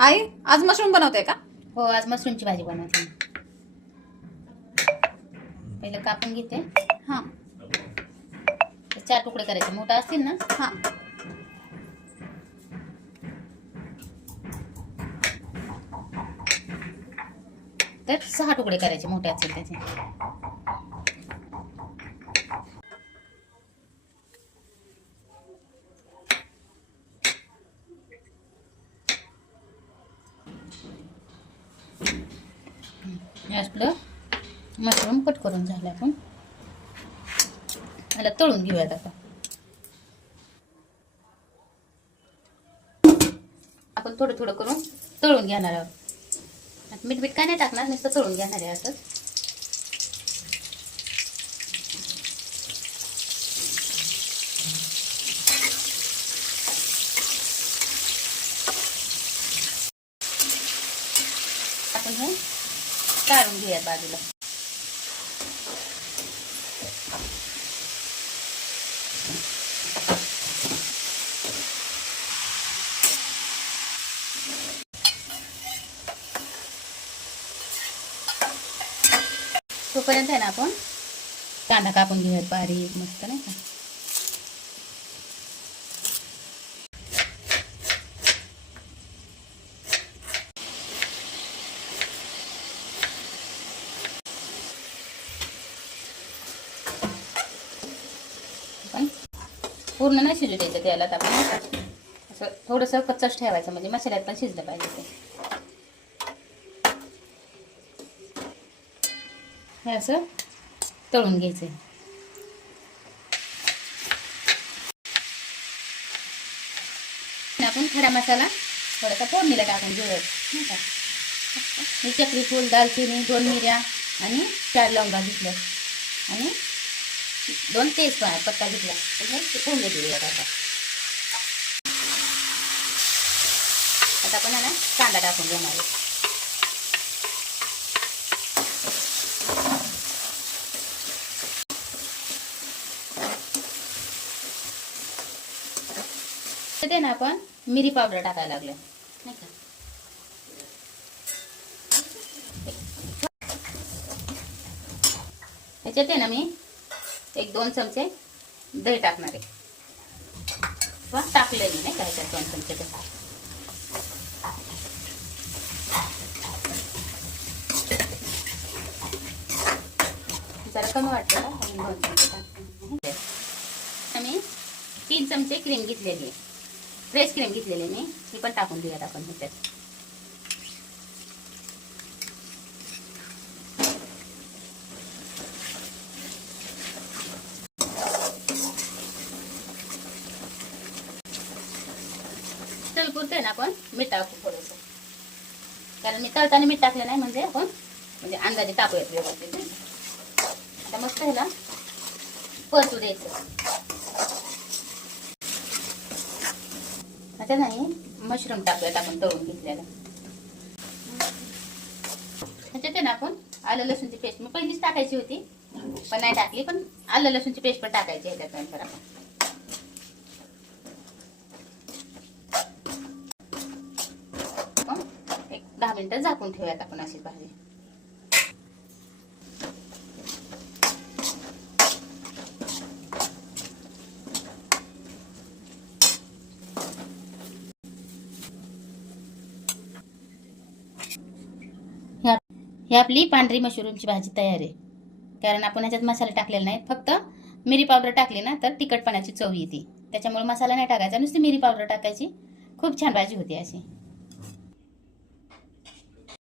आई आज मशरूम बनवते का? हो, आज मशरूमची भाजी बनवते. पहिलं कापून घेते. हां 4 तुकडे करायचे, मोठा असतील ना. हां तर 6 तुकडे करायचे, मोठे असतील त्याचे. आपलं मशरूम कट करून झालं. आपण याला तळून घेऊयात. आता आपण थोडं थोडं करून तळून घेणार आहोत. मीठ काय नाही टाकणार, नुसतं तळून घेणार आहे असं. आपण हे काढून घेऊयात बाजूला. तोपर्यंत आहे ना आपण कांदा कापून घेऊयात बारीक मस्त, नाही का. पण पूर्ण नाही शिजू द्यायचं त्याला. आपण असं थोडंसं कच्चंच ठेवायचं, म्हणजे मसाल्यात पण शिजलं पाहिजे ते. हे असं तळून घ्यायचं. आपण खडा मसाला थोडासा फोडणीला टाकून घेऊयात, नाही का. ही चक्री फूल, दालचिनी, 2 मिऱ्या आणि 4 लवंगा घेतल्या आणि 2 तेजपत्ता घेतला. हे फोडणी देऊयात. आता आपण ना कांदा टाकून घेणार आहे. ते ना आपण मिरी पावडर टाकायला लागलो, नाही का. त्याच्यात आहे ना मी 1-2 चमचे दही टाकणार आहे. टाकले मी, नाही का, ह्याच्यात 2 चमचे दही. जरा कमी वाटतं का, 2 चमचे टाकते. मी 3 चमचे क्रीम घेतलेली आहे, फ्रेश क्रीम घेतलेली मी. ही पण टाकून घेऊयात आपण ह्याच्यात. पुरते ना आपण मीठ टाकू थोडंसं, कारण मी तळताना मीठ टाकलं नाही, म्हणजे आपण अंदाजे टाकूयात व्यवस्थित. आता मस्त ह्याला परतू द्यायचं. आता नाही मशरूम टाकूयात आपण तळून घेतलेलं. ह्याच्यात आहे ना आपण आलं लसूणची पेस्ट मी पहिलीच टाकायची होती, पण नाही टाकली. पण आलं लसूणची पेस्ट पण टाकायची ह्याच्यात नंतर. आपण एक 10 मिनिटं झाकून ठेवूयात आपण अशी भाजी. ही आपली पांढरी मशरूमची भाजी तयार आहे. कारण आपण ह्याच्यात मसाले टाकलेले नाहीत, फक्त मिरी पावडर टाकली ना तर तिखटपणाची चव येते. त्याच्यामुळे मसाला नाही टाकायचा, नुसती मिरी पावडर टाकायची. खूप छान भाजी होती अशी.